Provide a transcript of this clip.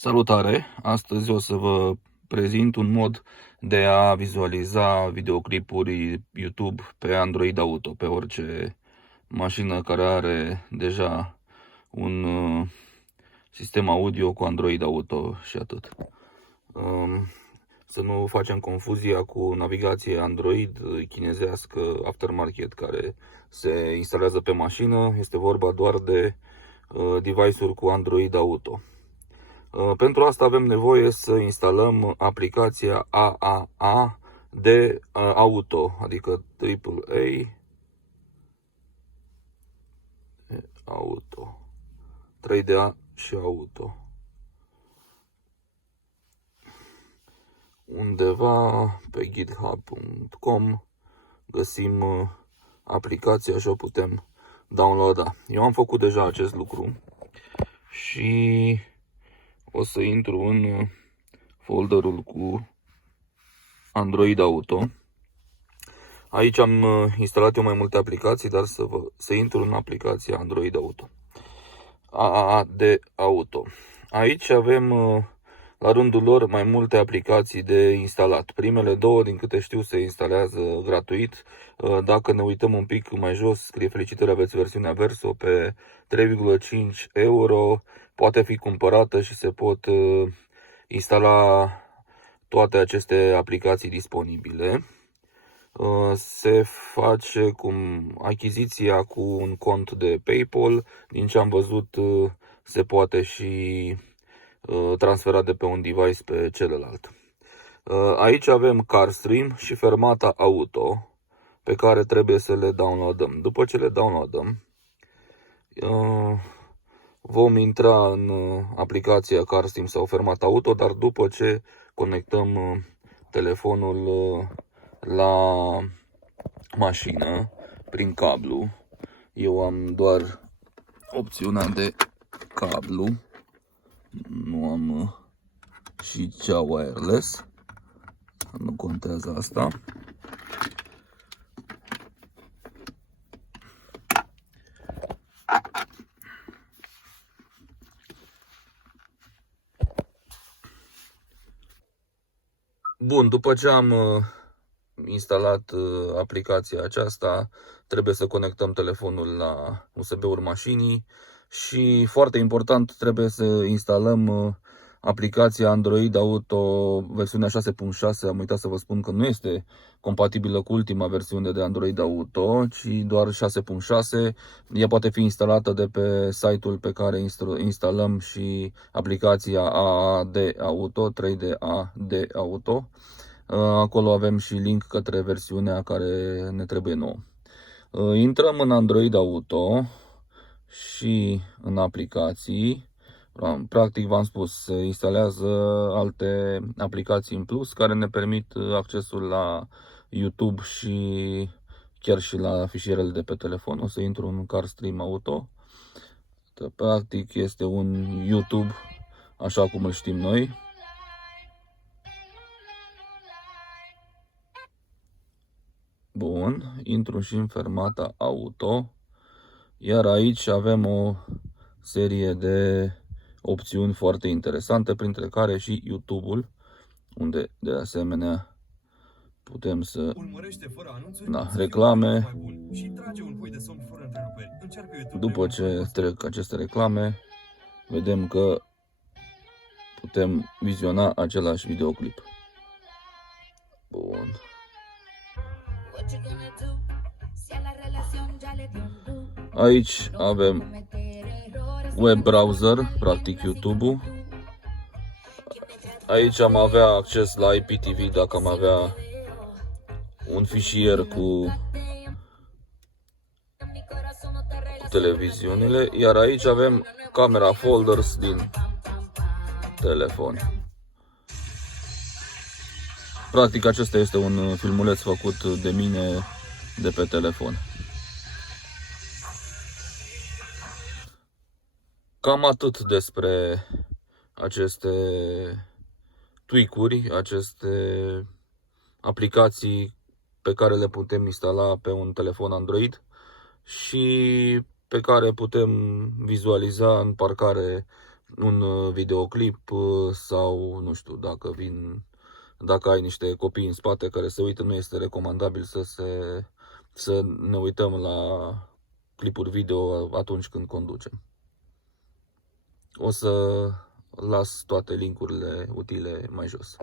Salutare! Astăzi o să vă prezint un mod de a vizualiza videoclipuri YouTube pe Android Auto, pe orice mașină care are deja un sistem audio cu Android Auto și atât. Să nu facem confuzia cu navigație Android chinezească aftermarket care se instalează pe mașină. Este vorba doar de device-uri cu Android Auto. Pentru asta avem nevoie să instalăm aplicația AAA de Auto, adică AAA Auto, 3DA și Auto. Undeva pe github.com găsim aplicația și o putem downloada. Eu am făcut deja acest lucru și o să intru în folderul cu Android Auto. Aici am instalat eu mai multe aplicații, dar să intru în aplicația Android Auto. AAA de Auto. Aici avem la rândul lor mai multe aplicații de instalat. Primele două, din câte știu, se instalează gratuit. Dacă ne uităm un pic mai jos, scrie: felicitări, aveți versiunea Verso pe 3,5 euro. Poate fi cumpărată și se pot instala toate aceste aplicații disponibile. Se face achiziția cu un cont de PayPal. Din ce am văzut, se poate și transfera de pe un device pe celălalt. Aici avem CarStream și Fermata Auto, pe care trebuie să le downloadăm. După ce le downloadăm, vom intra în aplicația CarStream sau Fermata Auto, dar după ce conectăm telefonul la mașină prin cablu. Eu am doar opțiunea de cablu, nu am și cea wireless, nu contează asta. Bun, după ce am instalat aplicația aceasta, trebuie să conectăm telefonul la USB-ul mașinii și, foarte important, trebuie să instalăm aplicația Android Auto versiunea 6.6. Am uitat să vă spun că nu este compatibilă cu ultima versiune de Android Auto, ci doar 6.6. Ea poate fi instalată de pe site-ul pe care instalăm și aplicația AAD Auto, 3DA Auto. Acolo avem și link către versiunea care ne trebuie nouă. Intrăm în Android Auto și în aplicații. Practic, v-am spus, se instalează alte aplicații în plus care ne permit accesul la YouTube și chiar și la fișierele de pe telefon. O să intru în CarStream Auto. Practic este un YouTube așa cum îl știm noi. Bun, intru și în Fermata Auto. Iar aici avem o serie de opțiuni foarte interesante, printre care și YouTube-ul, unde de asemenea putem să reclame. După ce trec aceste reclame, vedem că putem viziona același videoclip. Bun. Aici avem web browser, practic YouTube-ul. Aici am avea acces la IPTV dacă am avea un fișier cu televiziunile. Iar aici avem camera folders din telefon. Practic acesta este un filmuleț făcut de mine de pe telefon. Cam atât despre aceste tweak-uri, aceste aplicații pe care le putem instala pe un telefon Android și pe care putem vizualiza în parcare un videoclip sau nu știu, dacă ai niște copii în spate care se uită, nu este recomandabil să ne uităm la clipuri video atunci când conducem. O să las toate linkurile utile mai jos.